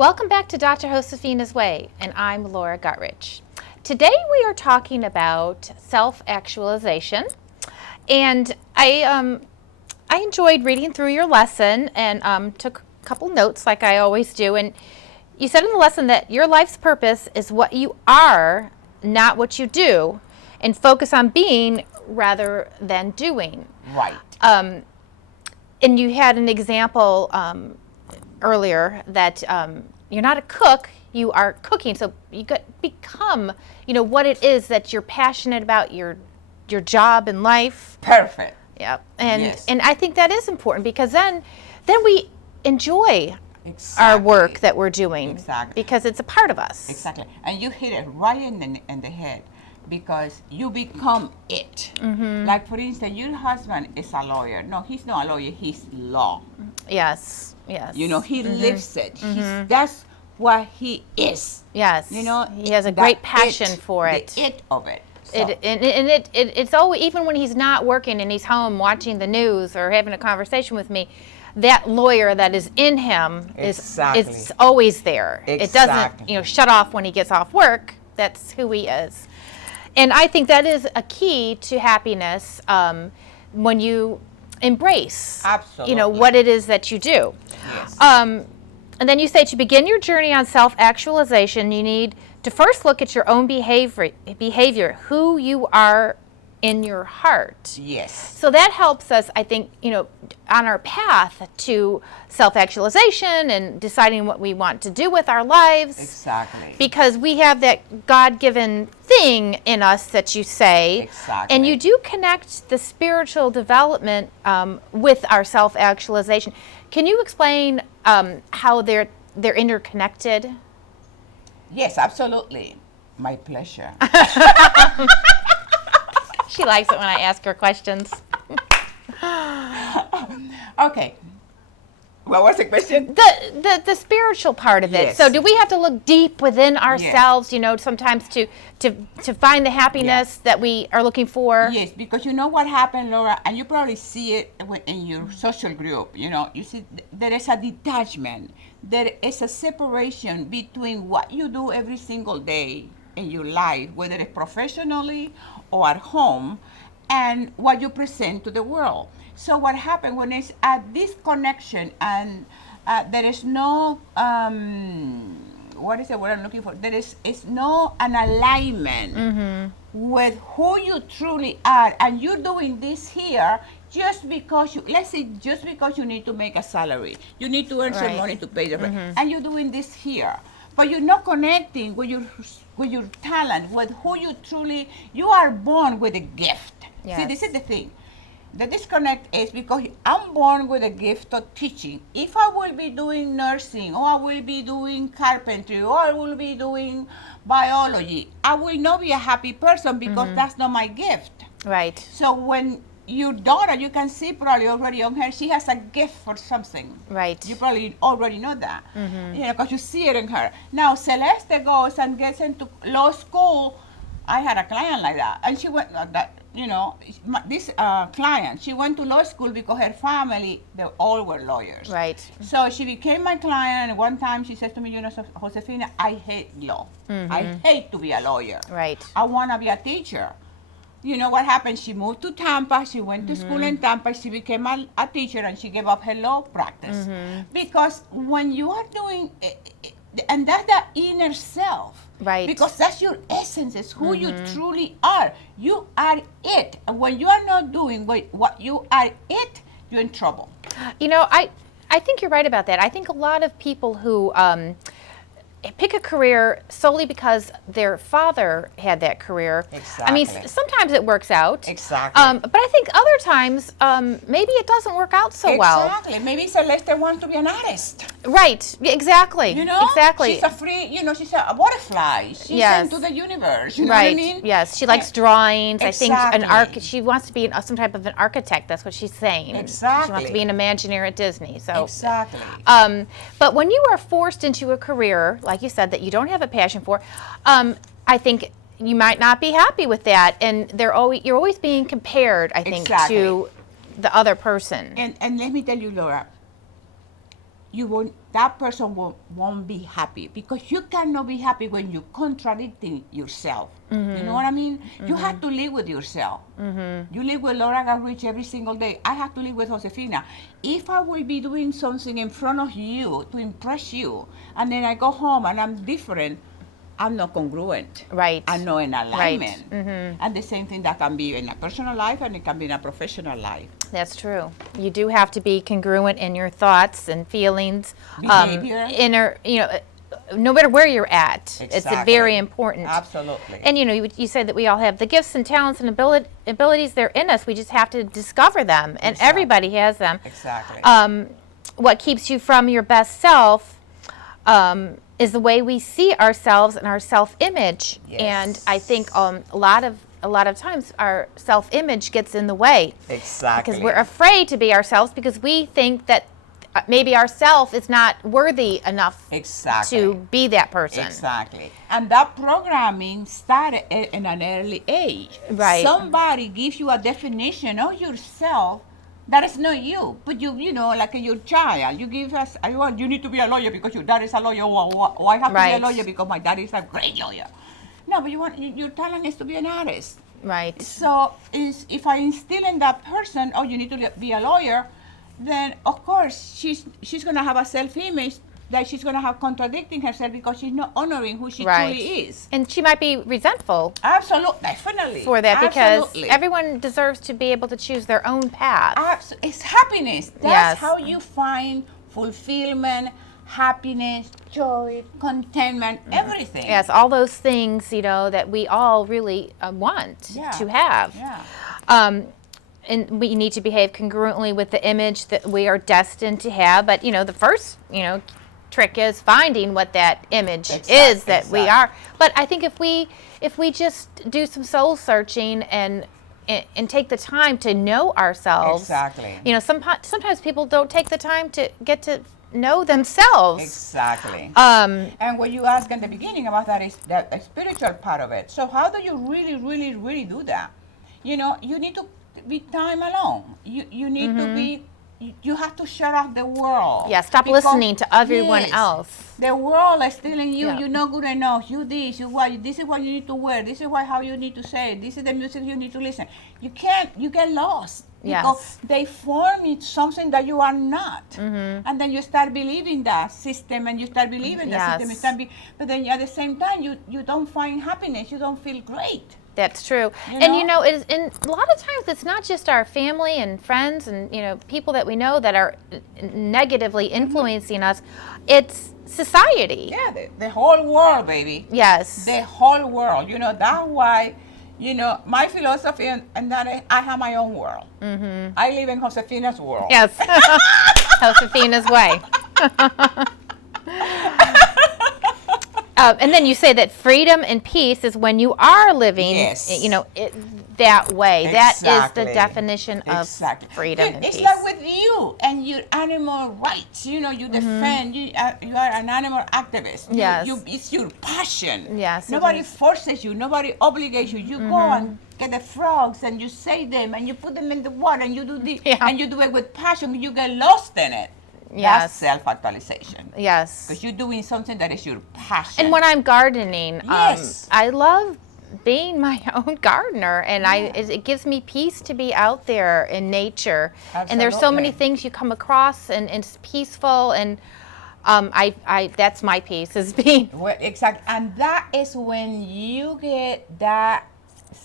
Welcome back to Dr. Josefina's Way, and I'm Laura Guttridge. Today we are talking about self-actualization, and I enjoyed reading through your lesson and took a couple notes like I always do. And you said in the lesson that your life's purpose is what you are, not what you do, and focus on being rather than doing. Right. And you had an example earlier that you're not a cook, you are cooking. So you got become, what it is that you're passionate about, your job in life. Perfect. Yeah. And Yes. and I think that is important because then we enjoy Exactly. our work that we're doing. Exactly. Because it's a part of us. Exactly. And you hit it right in the head because you become it. Mm-hmm. Like, for instance, your husband is a lawyer. No, he's not a lawyer. He's law. Yes. Yes. He Mm-hmm. lives it. That's what he is. Yes. He has a great passion for it. The it of it. So, It's always, even when he's not working and he's home watching the news or having a conversation with me, that lawyer that is in him Exactly. is always there. It Exactly. doesn't shut off when he gets off work. That's who he is. And I think that is a key to happiness when you embrace Absolutely. what it is that you do. Yes. And then you say to begin your journey on self-actualization, you need to first look at your own behavior, who you are in your heart. Yes. So that helps us, I think, on our path to self-actualization and deciding what we want to do with our lives. Exactly. Because we have that God-given thing in us that you say. Exactly. And you do connect the spiritual development with our self-actualization. Can you explain how they're interconnected? Yes, absolutely. My pleasure. She likes it when I ask her questions. Okay. What was the question? The spiritual part of it. Yes. So do we have to look deep within ourselves, sometimes to find the happiness that we are looking for? Yes, because you know what happened, Laura, and you probably see it in your social group. You see there is a detachment. There is a separation between what you do every single day in your life, whether it's professionally or at home, and what you present to the world. So what happened when it's a disconnection and there is no what is the word I'm looking for? There is no an alignment with who you truly are, and you're doing this here just because just because you need to make a salary, you need to earn some money to pay the rent, and you're doing this here, but you're not connecting with your talent, with who you are born with a gift. Yes. See, this is the thing. The disconnect is because I'm born with a gift of teaching. If I will be doing nursing, or I will be doing carpentry, or I will be doing biology, I will not be a happy person because that's not my gift. Right. So when your daughter, you can see probably already on her, she has a gift for something. Right. You probably already know that, because you see it in her. Now, Celeste goes and gets into law school. I had a client like that, and she went this client, she went to law school because her family, they all were lawyers. Right. So she became my client, and one time she says to me, Josefina, I hate law. I hate to be a lawyer. Right. I want to be a teacher. You know what happened? She moved to Tampa. She went to school in Tampa. She became a teacher, and she gave up her law practice. Because when you are doing, and that's the inner self. Right. Because that's your essence. It's who you truly are. You are it. And when you are not doing what you are it, you're in trouble. I think you're right about that. I think a lot of people who pick a career solely because their father had that career. Exactly. I mean, sometimes it works out. Exactly. But I think other times, maybe it doesn't work out so well. Exactly. Maybe Celeste wants to be an artist. Right. Exactly. Exactly. She's a free, she's a butterfly. She's into the universe. You know what I mean? Yes. She likes drawings. Exactly. I think she wants to be some type of an architect. That's what she's saying. Exactly. She wants to be an Imagineer at Disney. So. Exactly. But when you are forced into a career, like you said, that you don't have a passion for, I think you might not be happy with that, and you're always being compared, I think, to the other person. And let me tell you, Laura, that person won't be happy, because you cannot be happy when you're contradicting yourself. You know what I mean? You have to live with yourself. You live with Laura Guttridge every single day. I have to live with Josefina. If I will be doing something in front of you to impress you, and then I go home and I'm different, I'm not congruent. Right. I'm not in alignment. Right. And the same thing that can be in a personal life, and it can be in a professional life. That's true. You do have to be congruent in your thoughts and feelings, Behavior. No matter where you're at. It's Exactly. very important. Absolutely. And you said that we all have the gifts and talents and abilities. They're in us. We just have to discover them, and Exactly. everybody has them. Exactly. What keeps you from your best self is the way we see ourselves and our self-image. Yes. And I think a lot of times our self-image gets in the way. Exactly. Because we're afraid to be ourselves, because we think that maybe ourself is not worthy enough Exactly. to be that person. Exactly. And that programming started in an early age. Right. Somebody gives you a definition of yourself that is not you, but you know, like your child, you give us, you need to be a lawyer because your dad is a lawyer. Why have to be Right. a lawyer? Because my dad is a great lawyer. No, but your talent is to be an artist. Right. So if I instill in that person, oh, you need to be a lawyer, then of course she's gonna have a self-image that she's gonna have contradicting herself, because she's not honoring who she Right. truly is. And she might be resentful Absolutely, definitely. for that, because Absolutely. everyone deserves to be able to choose their own path. It's happiness. That's Yes. how you find fulfillment, happiness, joy, contentment, everything. Yes, all those things, that we all really want Yeah. to have. Yeah. And we need to behave congruently with the image that we are destined to have. But, the first, trick is finding what that image is that we are. But I think if we just do some soul searching and take the time to know ourselves. Exactly. Sometimes people don't take the time to get to know themselves. Exactly. Um, And what you asked in the beginning about that is the spiritual part of it. So how do you really, really, really do that? You need to be time alone. You need to be. You have to shut off the world. yeah, stop listening to everyone yes, else. The world is telling you Yeah. you're not good enough. You this, you what. This is what you need to wear. This is how you need to say it. This is the music you need to listen. You can't. You get lost. Yes. Because they form it something that you are not, and then you start believing that system, and you start believing that system. Yes. But then at the same time, you don't find happiness. You don't feel great. That's true. You And know? and a lot of times it's not just our family and friends and people that we know that are negatively influencing us. It's society. Yeah, the whole world, baby. Yes. The whole world. That's why, my philosophy, and that is, I have my own world. I live in Josefina's world. Yes. Josefina's way. And then you say that freedom and peace is when you are living, Yes. that way. That is Exactly. the definition of Exactly. freedom and It's peace. like with you and your animal rights. You defend. You are an animal activist. Yes. It's your passion. Yes, it Nobody is. forces you. Nobody obligates you. You go and get the frogs and you save them and you put them in the water and you do this Yeah. and you do it with passion. You get lost in it. Yes. That's self-actualization. Yes. Because you're doing something that is your passion. And when I'm gardening, Yes. I love being my own gardener, and it gives me peace to be out there in nature. And there's so many Absolutely. things you come across, and it's peaceful, and I that's my peace, is being. Well, exactly. And that is when you get that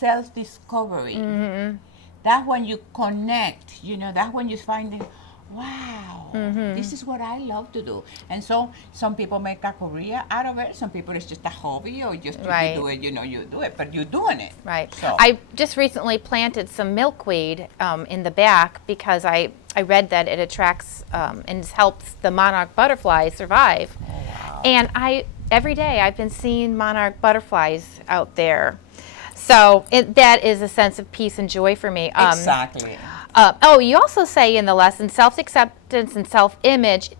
self-discovery. That's when you connect, that's when you find it, wow, this is what I love to do. And so some people make a career out of it. Some people it's just a hobby, or just Right. you do it, you do it, but you're doing it. Right. So. I just recently planted some milkweed in the back because I read that it attracts and helps the monarch butterfly survive. Oh, wow. And every day I've been seeing monarch butterflies out there. So that is a sense of peace and joy for me. Exactly. You also say in the lesson, self-acceptance and self-image,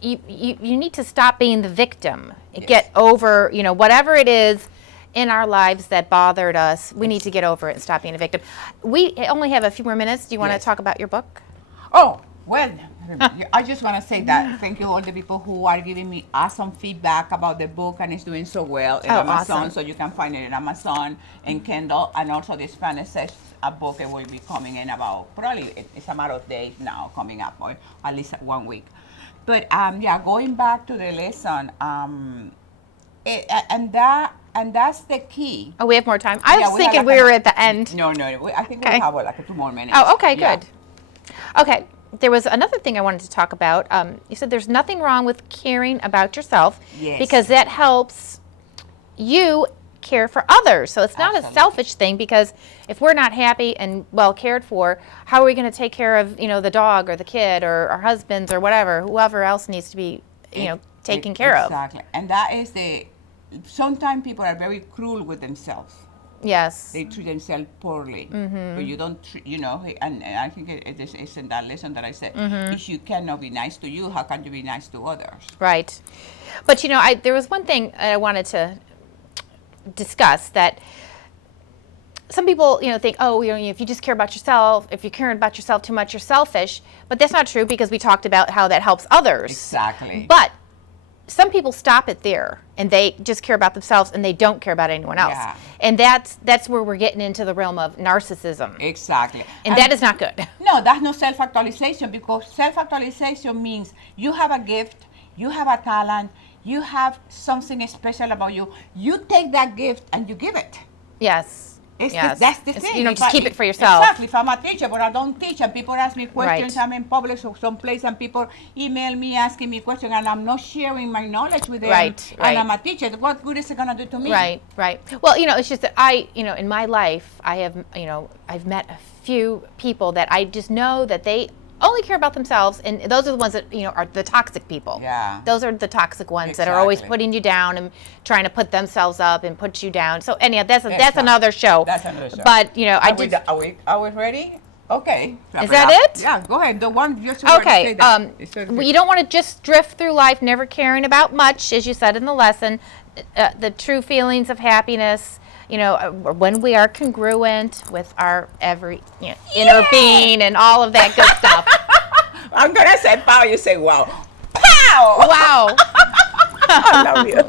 you need to stop being the victim. Yes. Get over, whatever it is in our lives that bothered us, we need to get over it and stop being a victim. We only have a few more minutes. Do you want to Yes. talk about your book? Oh, Well, I just want to say that thank you all the people who are giving me awesome feedback about the book, and it's doing so well in Amazon. Awesome. So you can find it in Amazon and Kindle, and also the Spanish a book that will be coming in about probably it's a matter of days now coming up, or at least 1 week. But yeah, going back to the lesson, and that's the key. Oh, we have more time. I was we have thinking like we were at the end. No, I think Okay. we have like 2 more minutes. Oh, okay, Yeah. good. Okay, there was another thing I wanted to talk about. You said there's nothing wrong with caring about yourself Yes. because that helps you care for others. So it's not Absolutely. a selfish thing, because if we're not happy and well cared for, how are we going to take care of, the dog or the kid or our husbands or whoever else needs to be, taken care of? Exactly. And that is sometimes people are very cruel with themselves. Yes. They treat themselves poorly. But you don't, and I think it's in that lesson that I said, if you cannot be nice to you, how can you be nice to others? Right. But, there was one thing I wanted to discuss, that some people, think, oh, if you just care about yourself, if you're caring about yourself too much, you're selfish. But that's not true, because we talked about how that helps others. Exactly. But some people stop it there, and they just care about themselves, and they don't care about anyone else. Yeah. And that's where we're getting into the realm of narcissism. Exactly. And that is not good. No, that's not self-actualization, because self-actualization means you have a gift, you have a talent, you have something special about you. You take that gift and you give it. Yes. That's the thing. You don't If just I- keep it for yourself. Exactly. If I'm a teacher, but I don't teach, and people ask me questions, Right. I'm in public or someplace, and people email me asking me questions, and I'm not sharing my knowledge with them, Right, right. and I'm a teacher, what good is it going to do to me? Right, right. Well, it's just that in my life, I have, I've met a few people that I just know that they only care about themselves, and those are the ones that, are the toxic people. Yeah. Those are the toxic ones that are always Exactly. putting you down and trying to put themselves up and put you down. So anyhow, that's Exactly. another show. That's another show. But, I did. Are we ready? Okay. Is that it? Yeah, go ahead. The one just Okay, you don't want to just drift through life never caring about much, as you said in the lesson. The true feelings of happiness, when we are congruent with our every inner being and all of that good stuff. I'm going to say pow, you say wow. Pow! Wow. I love you.